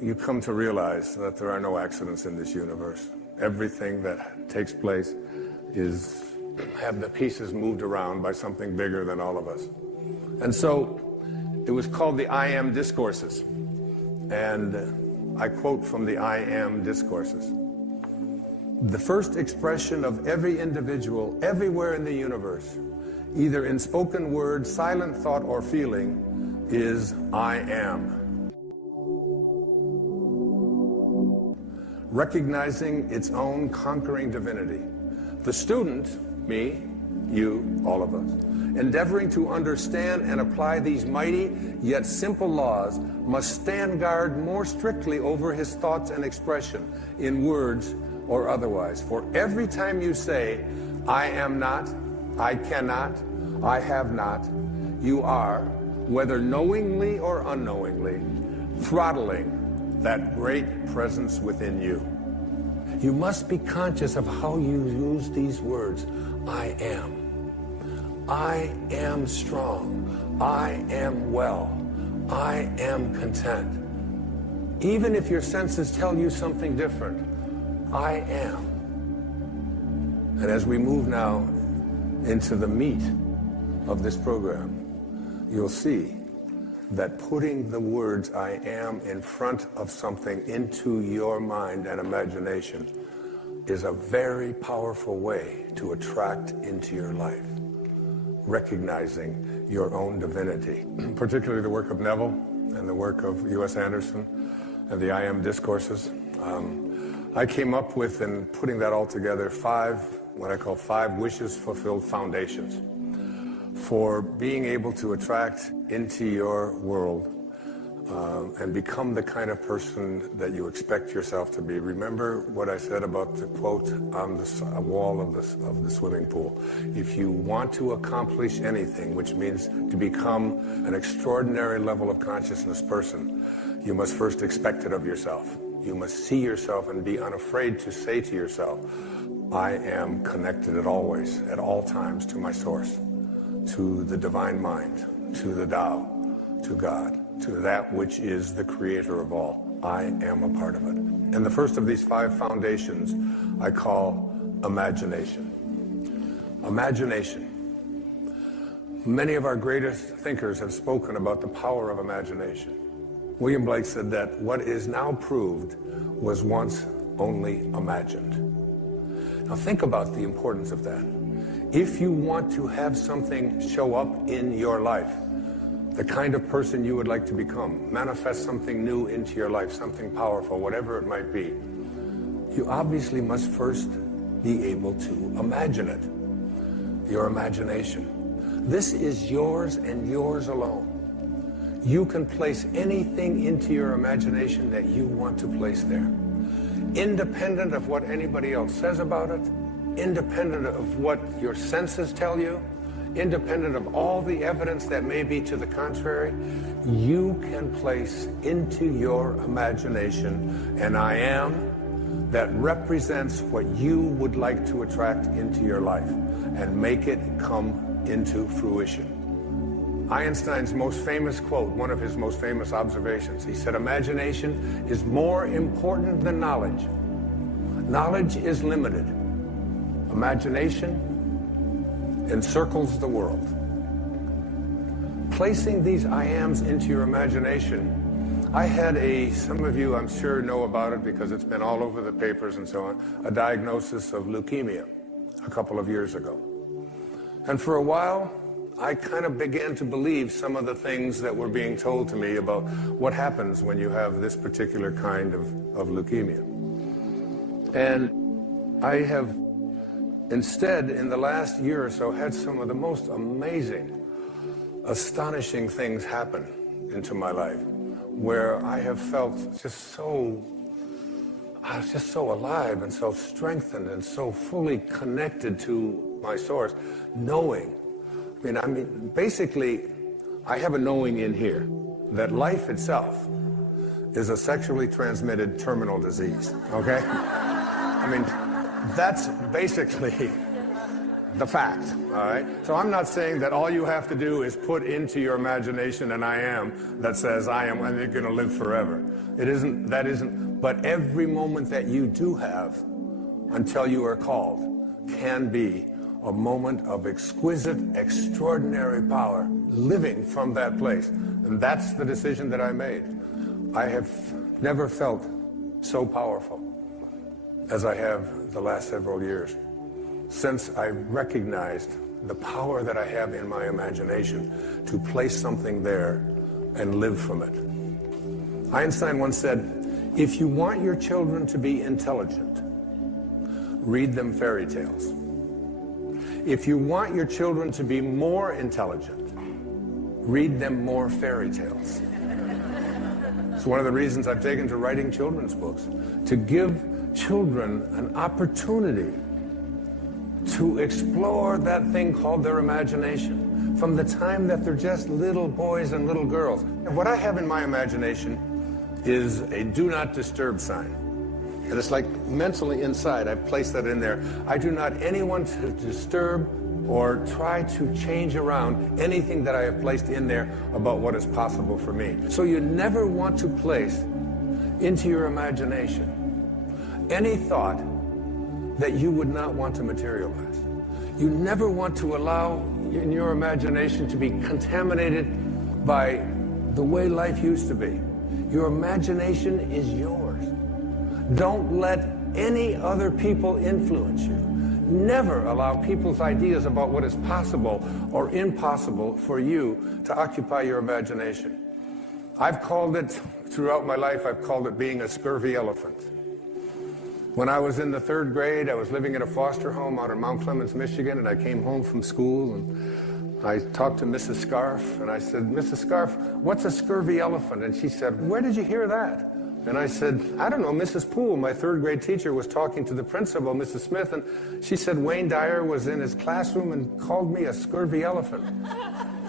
you come to realize that there are no accidents in this universe. Everything that takes place have the pieces moved around by something bigger than all of us. And so it was called the I Am Discourses. And I quote from the I Am Discourses. The first expression of every individual everywhere in the universe, either in spoken word, silent thought, or feeling, is I am. Recognizing its own conquering divinity. The student, me, you, all of us, endeavoring to understand and apply these mighty yet simple laws, must stand guard more strictly over his thoughts and expression, in words or otherwise. For every time you say, I am not, I cannot, I have not, you are, whether knowingly or unknowingly, throttling that great presence within you. You must be conscious of how you use these words. I am. I am strong. I am well. I am content. Even if your senses tell you something different, I am. And as we move now into the meat of this program, you'll see that putting the words I am in front of something into your mind and imagination is a very powerful way to attract into your life, recognizing your own divinity, particularly the work of Neville and the work of U.S. Anderson and the I Am Discourses. I came up with, in putting that all together, what I call five wishes fulfilled foundations for being able to attract into your world and become the kind of person that you expect yourself to be. Remember what I said about the quote on the wall of the swimming pool. If you want to accomplish anything, which means to become an extraordinary level of consciousness person, you must first expect it of yourself. You must see yourself and be unafraid to say to yourself, I am connected at all times to my source, to the divine mind, to the Tao, to God, to that which is the creator of all. I am a part of it. And the first of these five foundations I call imagination. Imagination. Many of our greatest thinkers have spoken about the power of imagination. William Blake said that what is now proved was once only imagined. Now think about the importance of that. If you want to have something show up in your life, the kind of person you would like to become, manifest something new into your life, something powerful, whatever it might be, you obviously must first be able to imagine it. Your imagination. This is yours and yours alone. You can place anything into your imagination that you want to place there, independent of what anybody else says about it, independent of what your senses tell you, independent of all the evidence that may be to the contrary. You can place into your imagination an I am that represents what you would like to attract into your life and make it come into fruition. Einstein's most famous quote, one of his most famous observations, he said, imagination is more important than knowledge. Knowledge is limited. Imagination encircles the world. Placing these I ams into your imagination, I had some of you I'm sure know about it because it's been all over the papers and so on, a diagnosis of leukemia a couple of years ago. And for a while, I kind of began to believe some of the things that were being told to me about what happens when you have this particular kind of leukemia. And I have instead, in the last year or so, had some of the most amazing, astonishing things happen into my life, where I have felt just so alive and so strengthened and so fully connected to my source, knowing. Basically, I have a knowing in here that life itself is a sexually transmitted terminal disease, okay? That's basically the fact, all right? So I'm not saying that all you have to do is put into your imagination an I am that says I am and you're going to live forever. That isn't, but every moment that you do have until you are called can be a moment of exquisite, extraordinary power, living from that place. And that's the decision that I made. I have never felt so powerful as I have the last several years, since I recognized the power that I have in my imagination to place something there and live from it. Einstein once said, if you want your children to be intelligent, read them fairy tales. If you want your children to be more intelligent, read them more fairy tales. It's one of the reasons I've taken to writing children's books, to give children an opportunity to explore that thing called their imagination from the time that they're just little boys and little girls. And what I have in my imagination is a do not disturb sign. And it's like mentally inside, I've placed that in there. I do not anyone to disturb or try to change around anything that I have placed in there about what is possible for me. So you never want to place into your imagination any thought that you would not want to materialize. You never want to allow in your imagination to be contaminated by the way life used to be. Your imagination is yours. Don't let any other people influence you. Never allow people's ideas about what is possible or impossible for you to occupy your imagination. I've called it, throughout my life, I've called it being a scurvy elephant. When I was in the 3rd grade, I was living in a foster home out in Mount Clemens, Michigan, and I came home from school and I talked to Mrs. Scarf and I said, Mrs. Scarf, what's a scurvy elephant? And she said, where did you hear that? And I said, I don't know, Mrs. Poole, my 3rd grade teacher, was talking to the principal, Mrs. Smith, and she said Wayne Dyer was in his classroom and called me a scurvy elephant.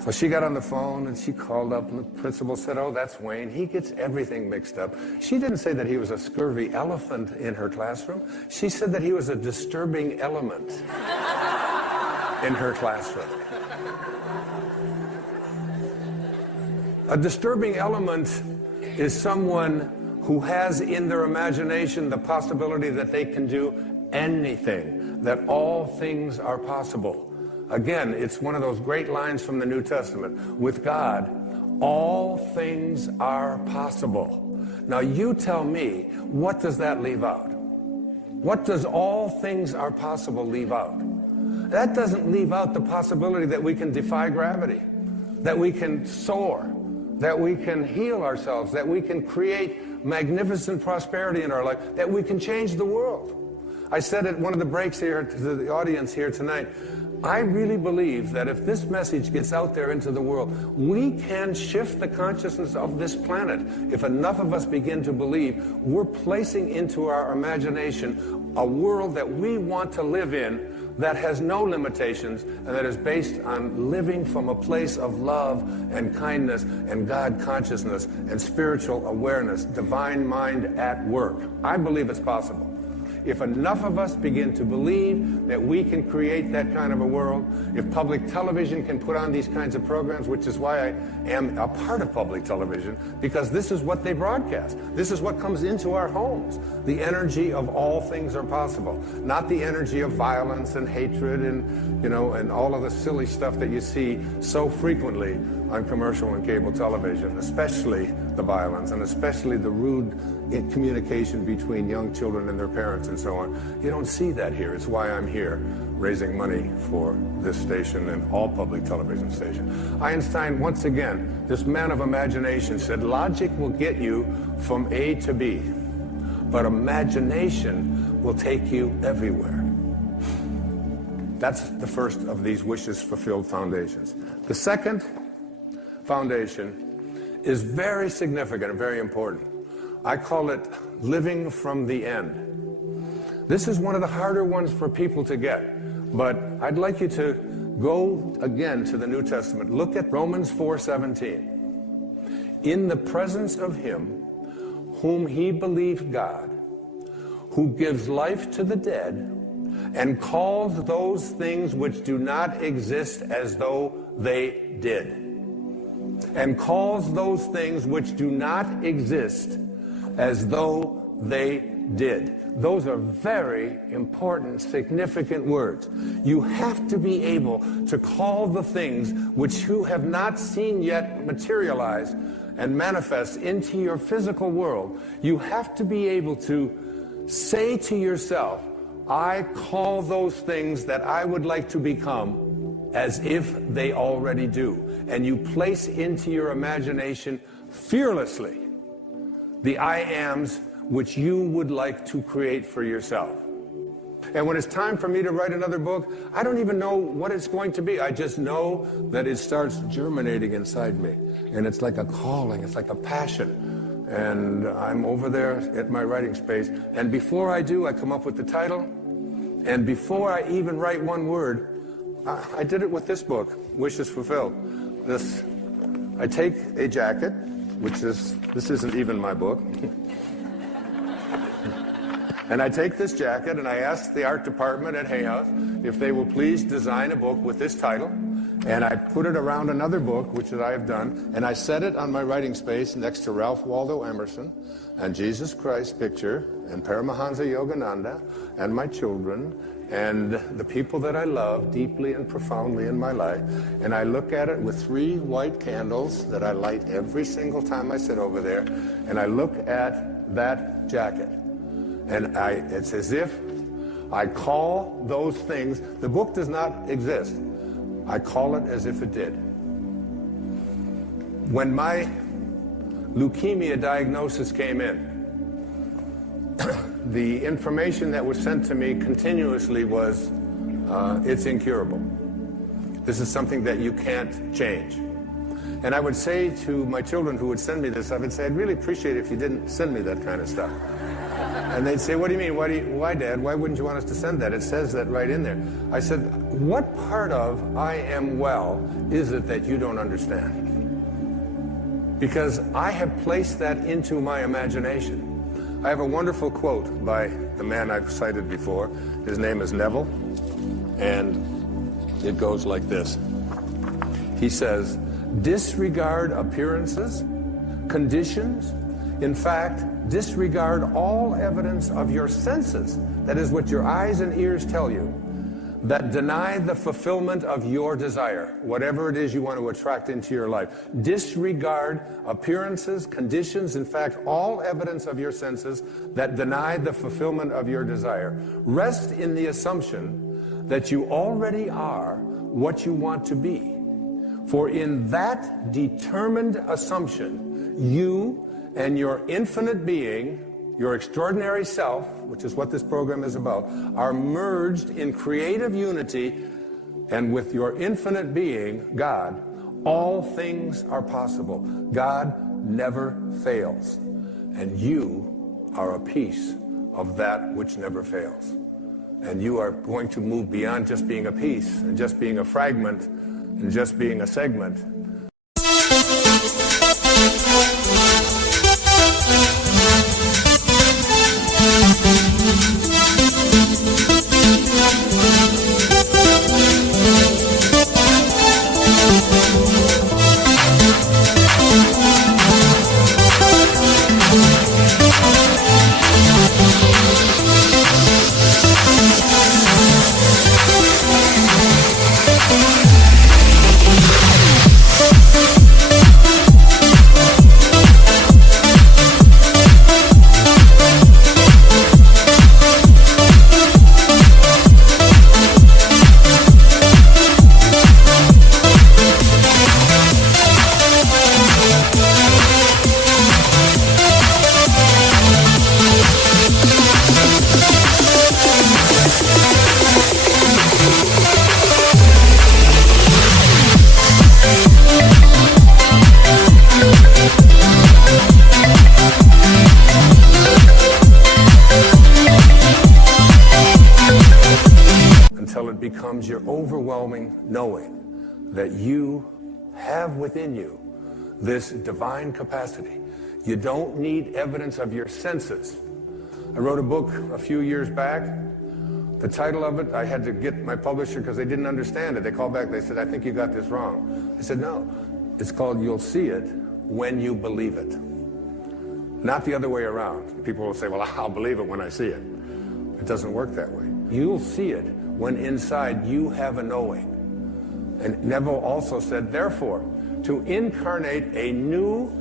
So she got on the phone and she called up and the principal said, oh, that's Wayne. He gets everything mixed up. She didn't say that he was a scurvy elephant in her classroom. She said that he was a disturbing element in her classroom. A disturbing element is someone who has in their imagination the possibility that they can do anything, that all things are possible. Again, it's one of those great lines from the New Testament. With God, all things are possible. Now you tell me, what does that leave out? What does all things are possible leave out? That doesn't leave out the possibility that we can defy gravity, that we can soar, that we can heal ourselves, that we can create magnificent prosperity in our life, that we can change the world. I said at one of the breaks here to the audience here tonight, I really believe that if this message gets out there into the world, we can shift the consciousness of this planet. If enough of us begin to believe, we're placing into our imagination a world that we want to live in, that has no limitations, and that is based on living from a place of love and kindness and God consciousness and spiritual awareness, divine mind at work. I believe it's possible. If enough of us begin to believe that we can create that kind of a world, if public television can put on these kinds of programs, which is why I am a part of public television, because this is what they broadcast. This is what comes into our homes. The energy of all things are possible, not the energy of violence and hatred and, and all of the silly stuff that you see so frequently on commercial and cable television, especially the violence and especially the rude communication between young children and their parents and so on. You don't see that here. It's why I'm here, raising money for this station and all public television stations. Einstein, once again, this man of imagination, said logic will get you from A to B, but imagination will take you everywhere. That's the first of these wishes fulfilled foundations. The second foundation is very significant and very important. I call it living from the end. This is one of the harder ones for people to get, but I'd like you to go again to the New Testament. Look at Romans 4:17. In the presence of him whom he believed God, who gives life to the dead and calls those things which do not exist as though they did. And calls those things which do not exist as though they did. Those are very important, significant words. You have to be able to call the things which you have not seen yet materialize and manifest into your physical world. You have to be able to say to yourself, I call those things that I would like to become as if they already do. And you place into your imagination fearlessly the I ams which you would like to create for yourself. And when it's time for me to write another book, I don't even know what it's going to be. I just know that it starts germinating inside me. And it's like a calling, it's like a passion. And I'm over there at my writing space. And before I do, I come up with the title. And before I even write one word, I did it with this book, Wishes Fulfilled. I take a jacket, this isn't even my book. And I take this jacket and I ask the art department at Hay House if they will please design a book with this title. And I put it around another book, which I have done, and I set it on my writing space next to Ralph Waldo Emerson and Jesus Christ picture and Paramahansa Yogananda and my children and the people that I love deeply and profoundly in my life. And I look at it with 3 white candles that I light every single time I sit over there. And I look at that jacket. And it's as if I call those things. The book does not exist. I call it as if it did. When my leukemia diagnosis came in, the information that was sent to me continuously was, it's incurable. This is something that you can't change. And I would say to my children who would send me this, I would say, I'd really appreciate it if you didn't send me that kind of stuff. And they'd say, what do you mean? Why, Dad? Why wouldn't you want us to send that? It says that right in there. I said, what part of I am well is it that you don't understand? Because I have placed that into my imagination. I have a wonderful quote by the man I've cited before. His name is Neville, and it goes like this. He says, disregard appearances, conditions, in fact, disregard all evidence of your senses, that is what your eyes and ears tell you, that deny the fulfillment of your desire, whatever it is you want to attract into your life. Disregard appearances, conditions, in fact, all evidence of your senses that deny the fulfillment of your desire. Rest in the assumption that you already are what you want to be. For in that determined assumption, you and your infinite being, your extraordinary self, which is what this program is about, are merged in creative unity, and with your infinite being, God, all things are possible. God never fails, and you are a piece of that which never fails. And you are going to move beyond just being a piece, and just being a fragment, and just being a segment. Becomes your overwhelming knowing that you have within you this divine capacity. You don't need evidence of your senses. I wrote a book a few years back. The title of it, I had to get my publisher because they didn't understand it. They called back, they said, I think you got this wrong. I said, no, it's called You'll See It When You Believe It. not the other way around. People will say, well, I'll believe it when I see it. It doesn't work that way. You'll see it when inside you have a knowing. And Neville also said, therefore, to incarnate a new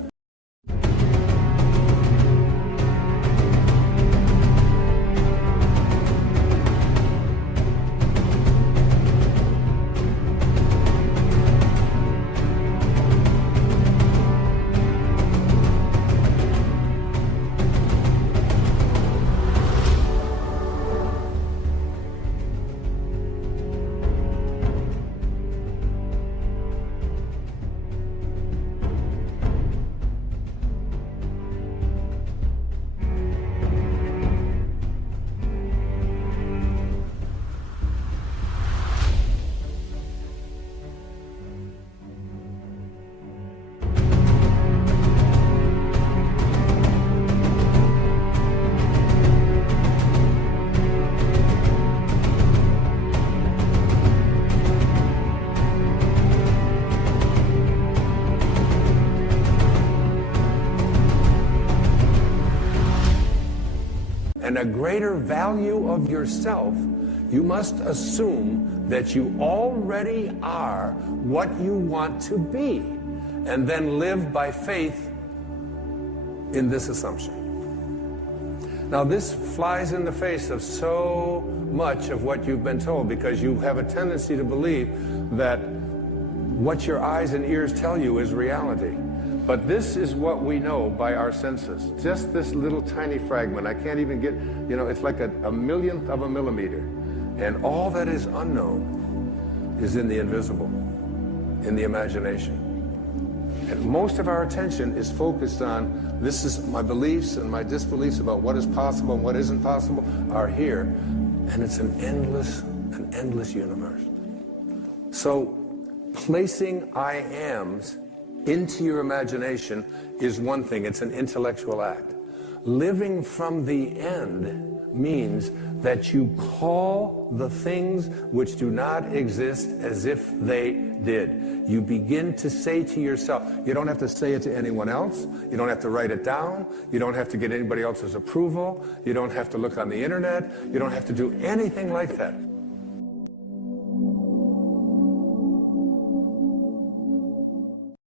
and a greater value of yourself, you must assume that you already are what you want to be, and then live by faith in this assumption. Now, this flies in the face of so much of what you've been told, because you have a tendency to believe that what your eyes and ears tell you is reality. But this is what we know by our senses. Just this little tiny fragment. I can't even get, it's like a millionth of a millimeter. And all that is unknown is in the invisible, in the imagination. And most of our attention is focused on, this is my beliefs and my disbeliefs about what is possible and what isn't possible are here. And it's an endless universe. So placing I ams into your imagination is one thing. It's an intellectual act. Living from the end means that you call the things which do not exist as if they did. You begin to say to yourself, you don't have to say it to anyone else, you don't have to write it down, you don't have to get anybody else's approval, you don't have to look on the internet, you don't have to do anything like that.